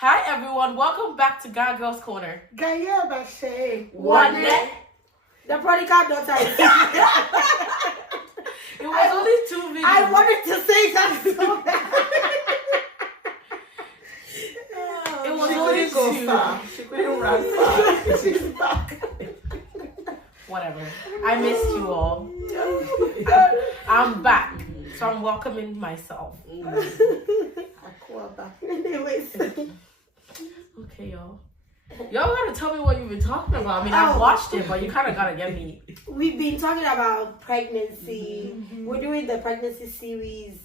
Hi everyone, welcome back to God Girls Corner. Gaya Bashay. One The prodigal daughter. It was only 2 videos. I wanted to say that so bad. It was She only couldn't go 2. far. She couldn't run far. She's back. Whatever. I missed you all. I'm back. So I'm welcoming myself. Anyways. Okay, y'all. Y'all gotta tell me what you've been talking about. I mean, I've watched it, but you kind of gotta get me. We've been talking about pregnancy. We're doing the pregnancy series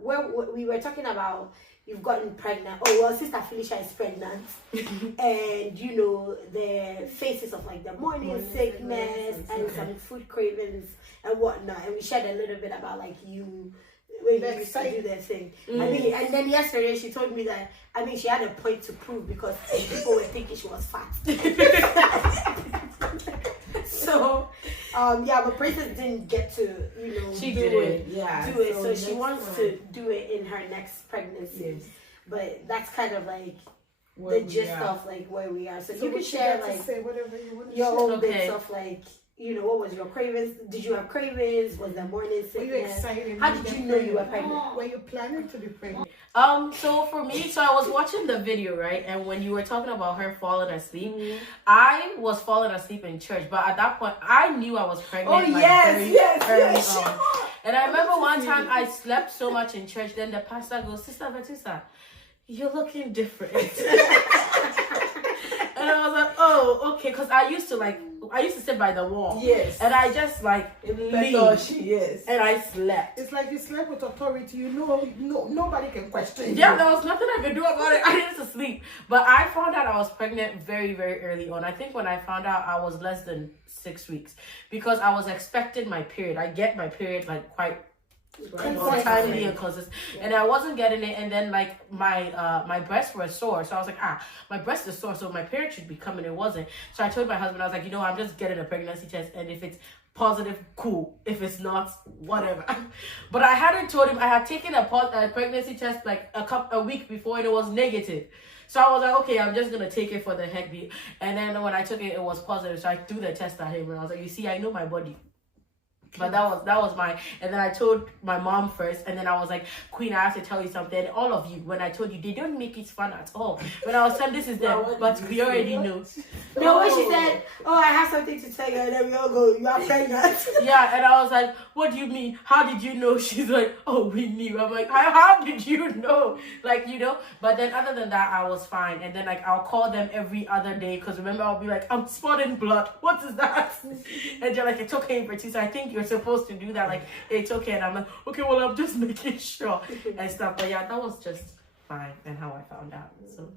where we were talking about you've gotten pregnant. Oh, well, Sister Felicia is pregnant. And, you know, the phases of like the morning sickness and some food cravings and whatnot. And we shared a little bit about like you when you used to do that thing. I mean, and then yesterday she told me that, I mean, she had a point to prove because people were thinking she was fat. So, yeah, but Princess didn't get to, you know, She do did it. Yeah. Do it. So she wants to do it in her next pregnancy. Yes. But that's kind of like Where the we gist are. of like where we are. So you So can you share get to like say whatever you want to your share. own bits Okay. of like, you know, what was your cravings? Did you have cravings? Was there morning Were you sickness? excited? How when did you got know you were pregnant? pregnant? Were you planning to be pregnant? So for me, so I was watching the video, right? And when you were talking about her falling asleep, I was falling asleep in church. But at that point, I knew I was pregnant. Oh, like, yes, very yes. early on. And I remember one time I slept so much in church, then the pastor goes, Sister Batista, you're looking different. And I was like, oh, okay. Because I used to sit by the wall. Yes. And I just like leaned. Yes. And I slept. It's like you slept with authority. You know, nobody can question Yeah, you. there was nothing I could do about it. I needed to sleep. But I found out I was pregnant very, very early on. I think when I found out I was less than 6 weeks because I was expecting my period. I get my period like quite timely and consistent, and I wasn't getting it. And then like my breasts were sore, so I was like, my breast is sore, so my period should be coming. It wasn't. So I told my husband, I was like, you know, I'm just getting a pregnancy test, and if it's positive, cool. If it's not, whatever. But I hadn't told him I had taken a pregnancy test like a week before, and it was negative. So I was like, okay, I'm just gonna take it for the heck deal. And then when I took it, it was positive. So I threw the test at him, and I was like, you see, I know my body. But that was my, and then I told my mom first, and then I was like, Queen, I have to tell you something. All of you, when I told you, they don't make it fun at all. When I was saying this is them, but we already know. No, when she said, oh, I have something to tell you, and then we all go, you are pregnant. Yeah, and I was like, what do you mean? How did you know? She's like, oh, we knew. I'm like, how did you know? Like, you know, but then other than that, I was fine. And then like, I'll call them every other day, because remember, I'll be like, I'm spotting blood. What is that? And they're like, it's okay, Bertisa, I think you're supposed to do that. Like, it's okay. And I'm like, okay, well, I'm just making sure and stuff. But yeah, that was just fine and how I found out. So,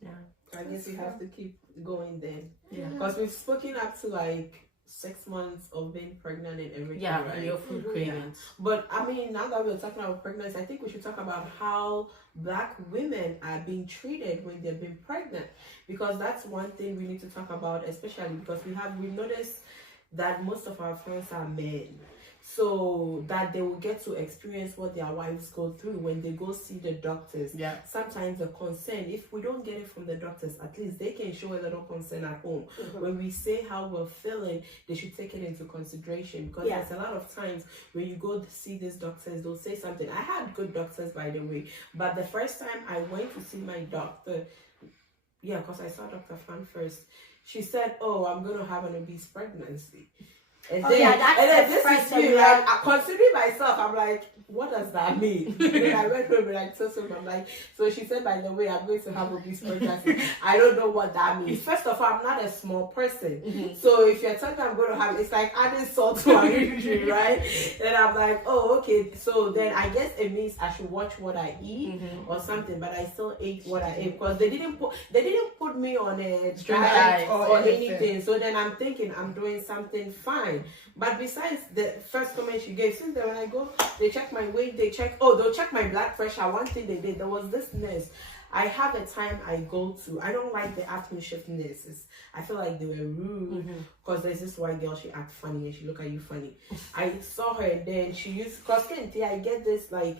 yeah. I guess we have to keep going then. Yeah. Because we've spoken up to like 6 months of being pregnant and everything. Yeah, right? and your food cravings. But I mean, now that we're talking about pregnancy, I think we should talk about how Black women are being treated when they're being pregnant, because that's one thing we need to talk about, especially because we noticed that most of our friends are men, so that they will get to experience what their wives go through when they go see the doctors. Yeah. Sometimes the concern, if we don't get it from the doctors, at least they can show a little concern at home. When we say how we're feeling, they should take it into consideration, because there's a lot of times when you go to see these doctors, they'll say something. I had good doctors, by the way, but the first time I went to see my doctor, because I saw Dr. Fan first, she said, oh, I'm going to have an obese pregnancy. And then this is me, like, considering myself, I'm like, what does that mean? Then I went home and I told him, I'm like, so she said, by the way, I'm going to have obese pregnancy. I don't know what that means. First of all, I'm not a small person. So if you're telling me I'm going to have, it's like adding salt to an injury, right? Then I'm like, oh, okay. So then I guess it means I should watch what I eat or something, but I still ate what I ate, because they didn't put me on a diet or anything. So then I'm thinking I'm doing something fine. But besides the first comment she gave, since then when I go, they check my weight, they'll check my blood pressure. One thing they did, there was this nurse. I have a time I go to. I don't like the afternoon shift nurses. I feel like they were rude, because there's this white girl, she act funny and she look at you funny. I saw her, and then she used, because I get this like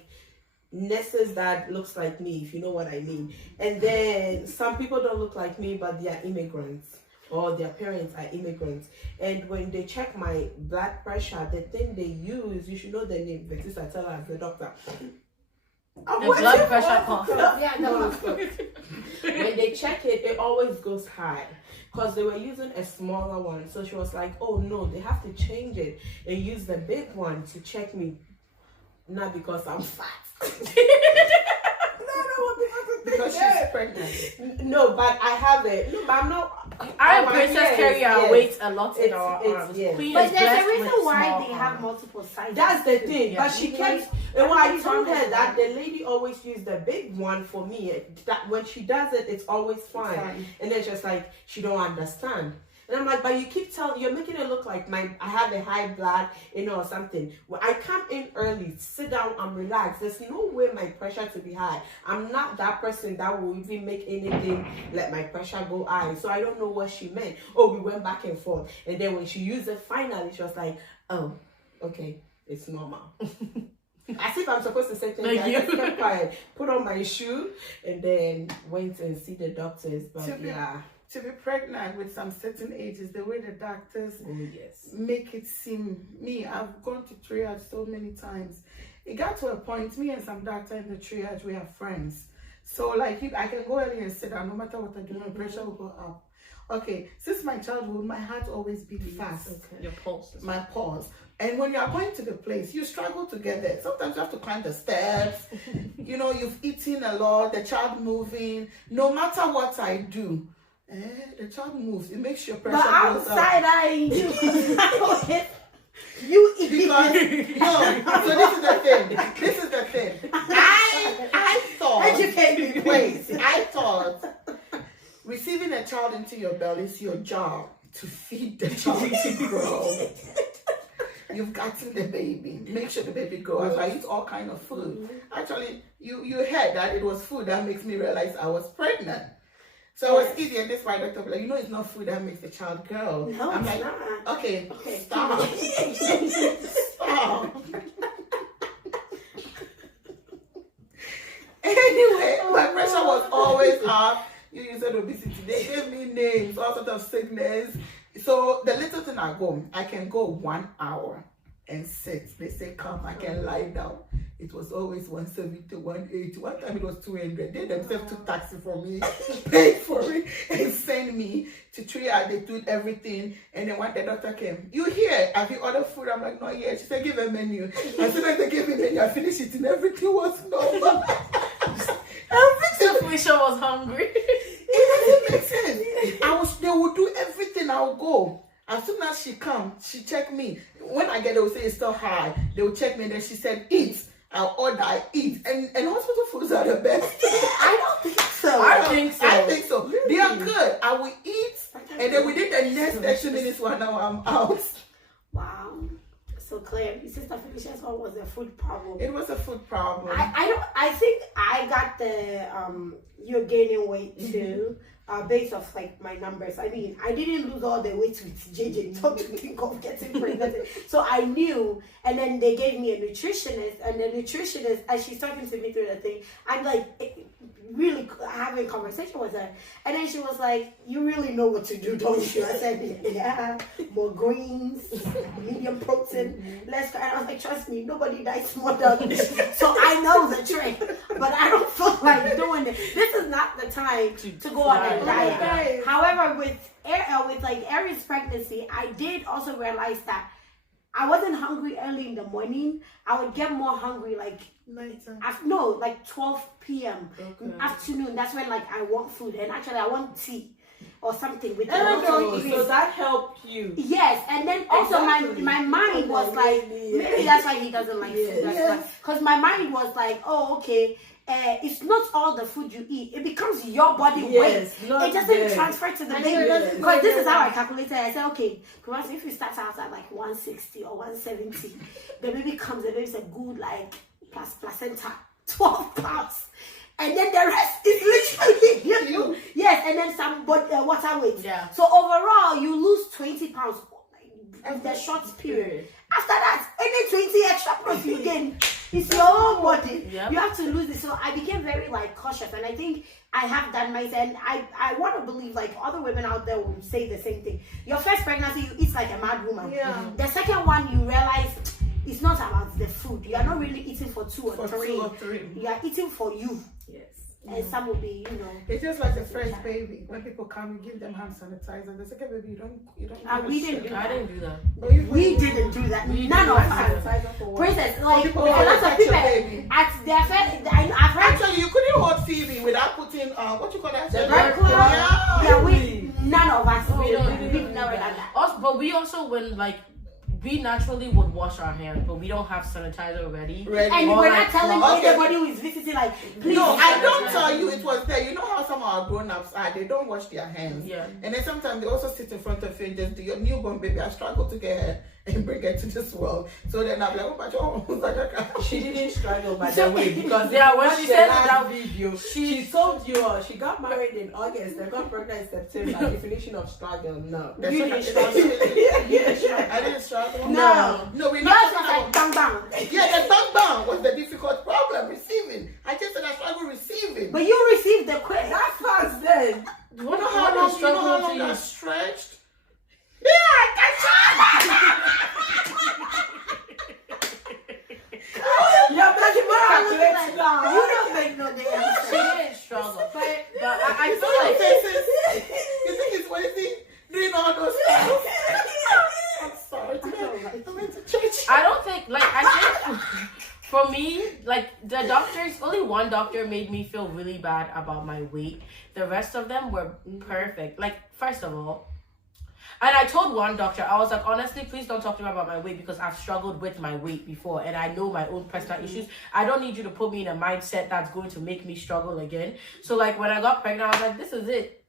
nurses that looks like me, if you know what I mean. And then some people don't look like me, but they are immigrants, or their parents are immigrants. And when they check my blood pressure, the thing they use, you should know the name, but this I tell her as the doctor. The blood pressure cuff. Yeah, no. When they check it, it always goes high. Because they were using a smaller one. So she was like, oh no, they have to change it and use the big one to check me. Not because I'm fat. Because she's pregnant. No, but I have it. No, but I'm not. I and Princess carry our weight a lot in our arms. Yes. Queen But is there's blessed a reason with why small they have arms. multiple sizes. That's the thing. Yeah. But she kept. And when I told her that, the lady always used the big one for me. That when she does it, it's always fine. And then she's like, she don't understand. And I'm like, but you keep telling, you're making it look like I have a high blood, or something. When I come in early, sit down, I'm relaxed. There's no way my pressure to be high. I'm not that person that will even make anything let my pressure go high. So I don't know what she meant. Oh, we went back and forth. And then when she used it finally, she was like, oh, okay, it's normal. As if I'm supposed to say things. I just kept quiet, put on my shoe, and then went and see the doctors. But To be pregnant with some certain ages, the way the doctors yes, make it seem, I've gone to triage so many times. It got to a point, me and some doctor in the triage, we are friends. So like, I can go early and sit down, no matter what I do, my pressure will go up. Okay, since my childhood, my heart always beat fast. okay. Your pulse. My pulse. And when you are going to the place, you struggle to get there. Sometimes you have to climb the steps. You've eaten a lot, the child moving. No matter what I do, the child moves. It makes your pressure But goes outside, up. You eat. Because, no, so this is the thing. I thought, Educate me, please. I thought receiving a child into your belly is your job to feed the child to grow. You've gotten the baby. Make sure the baby grows. I eat all kind of food. Actually, you heard that it was food that makes me realize I was pregnant. So I was eating, and this my doctor was like, it's not food that makes the child grow. No, I'm it's like, not. okay, Okay, stop. Stop. Anyway, my pressure was always up. You said obesity. They gave me names, all sorts of sickness. So the little thing I can go 1 hour and sit. They say, come, I can lie down. It was always 170, 180. One time it was 200. They themselves took taxi for me, paid for it, and sent me to triage. They did everything. And then when the doctor came, you here? Have you ordered food? I'm like, not yet. She said, give a menu. As soon as they gave me menu, I finished it and everything was normal. Felicia was hungry. It doesn't make sense. They would do everything. I'll go. As soon as she comes, she check me. When I get there, they will say it's still high. They will check me, and then she said, eat. I'll order, I eat. And hospital foods are the best. I don't think so. I think so. I think so. They are good. I will eat, and then within the next 30 minutes, 1 hour, I'm out. Wow. So Claire, Sister Felicia's one was a food problem. It was a food problem. I think I got the you're gaining weight too, based off like my numbers. I mean, I didn't lose all the weight with JJ. Don't you think of getting pregnant? So I knew, and then they gave me a nutritionist, and the nutritionist, as she's talking to me through the thing, I'm like really having a conversation with her, and then she was like, "You really know what to do, don't you?" I said, "Yeah, more greens, medium protein, less." And I was like, "Trust me, nobody dies more than me, so I know the trick." But I don't feel like doing it. This is not the time to go on a diet. However, with Erin's pregnancy, I did also realize that I wasn't hungry early in the morning. I would get more hungry like Later. like 12 p.m. afternoon. That's when like I want food, and actually I want tea or something with So that helped you. Yes, and then also Exactly. my mind was like, maybe that's why he doesn't like food. Because my mind was like, oh, okay, it's not all the food you eat. It becomes your body weight. It doesn't transfer to the baby. Because this is how I calculated. I said, okay, because if you start out at like 160 or 170, the baby comes, the baby's a good like plus placenta, 12 pounds. And then the rest is literally you. Yes, and then some water weight. Yeah. So overall, you lose 20 pounds in the short period. After that, any 20 extra plus you gain, It's your own body. Yep. You have to lose it. So I became very like cautious, and I think I have that mindset. And I want to believe like other women out there will say the same thing. Your first pregnancy, you eat like a mad woman. Yeah. The second one, you realize it's not about the food. You are not really eating for two or three. You are eating for you. Yes. And some will be, It's just like the first baby. When people come, you give them hand sanitizer. The second baby, you don't. we didn't do I that. didn't do that. We didn't do that. We None of didn't. us. Sanitizer for what? Princess, like people a lot of touch people your baby. at their first, I've heard Actually, you couldn't hold Phoebe without putting what you call that? The Red Red Cross. Cross. Yeah, none of us. We don't We've do never done that. that. Also, but we also when like we naturally would wash our hands, but we don't have sanitizer ready. And Or we're like not telling okay. anybody who is visiting, like, please. No, I don't sanitizer. tell you it was there. You know how some of our grown-ups are, they don't wash their hands. Yeah. And then sometimes they also sit in front of you and just do your newborn baby. I struggle to get her and bring her to this world. So then I'm like, oh my God. She didn't struggle by the way because Yeah, when she the said last that video, she told you she got married in August, they got pregnant in September. Definition of struggle, no. That's You what didn't I- struggle. I didn't struggle. No. No, we're Yours not was talking like about. bang bang. Yeah, the bang was the difficult problem, receiving. I just said I struggle receiving. But you received the quiz. That's fast then. You know how long that stretched? Yeah, You're making more calculates You now. don't make no damn she sense. didn't struggle. But I You feel see like faces? You think he's waiting, doing all those things? I'm sorry. I went to church. I don't think like I think for me, like the doctors, only one doctor made me feel really bad about my weight. The rest of them were perfect. Like first of all, and I told one doctor, I was like, honestly, please don't talk to me about my weight because I've struggled with my weight before and I know my own personal issues. I don't need you to put me in a mindset that's going to make me struggle again. So like when I got pregnant, I was like, this is it.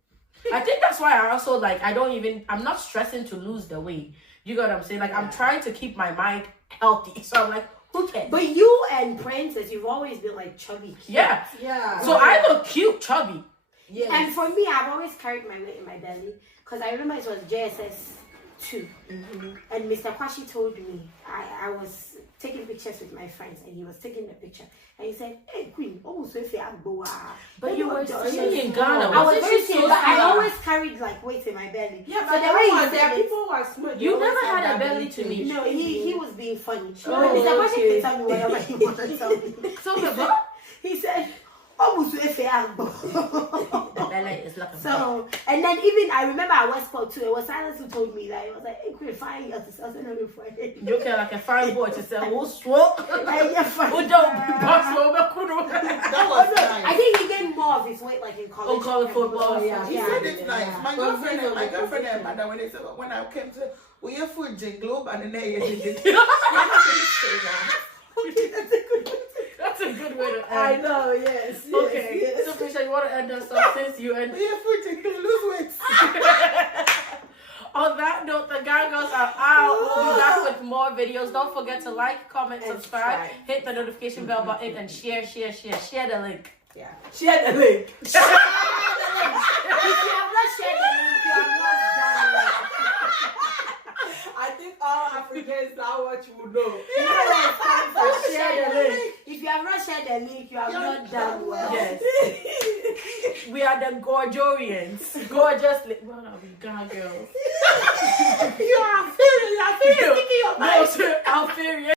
I think that's why I also like I'm not stressing to lose the weight. You get what I'm saying? Like I'm trying to keep my mind healthy. So I'm like, who cares? But you and Princess, you've always been like chubby. Yeah. Yeah. So I look cute, chubby. Yes. And for me, I've always carried my weight in my belly because I remember it was JSS 2. And Mr. Kwashi told me, I was taking pictures with my friends and he was taking the picture. And he said, hey, Queen, almost if you But you were just skinny in Ghana. I was Wasn't very she skinny, so but I small? always carried like weight in my belly. Yeah, so but the way there he are said it, people who are smart. You They never always had have a that belly to me. no, he was being funny. Oh, Mr. Kwashi okay. can tell me whatever he wants to tell me. So the He said, almost if the belly is like a So, and then even I remember at Westport too, it was Silas who told me that. It was like, hey, quit fine, you have to sell it for it. you can like a fine boy to say, "Who swoop? Who don't box over kudu?" That was I nice. think he gained more of his weight like in college. Oh, college football, yeah. He said it's nice. My Well, girlfriend you know, and Mother, when they said when I came to we have food in Globe and then they That's a good way to I end. know, yes. Okay, Yes. so Fisher, you want to end us off since you end. we have food in Globe, lose weight. On that note, the gang girls are out. We'll be back with more videos. Don't forget to like, comment, And subscribe, subscribe. hit the notification bell button, and share the link. Yeah. Share the link. If you have not shared the link, you have not done it. I think all Africans now what you know. You know where it's coming from. Share the link. If you have not shared the link, you have not done well. Yes. We are the Gorgorians. Gorgeously. What are we, gang girls? You are feeling, No, sir, Alpharia.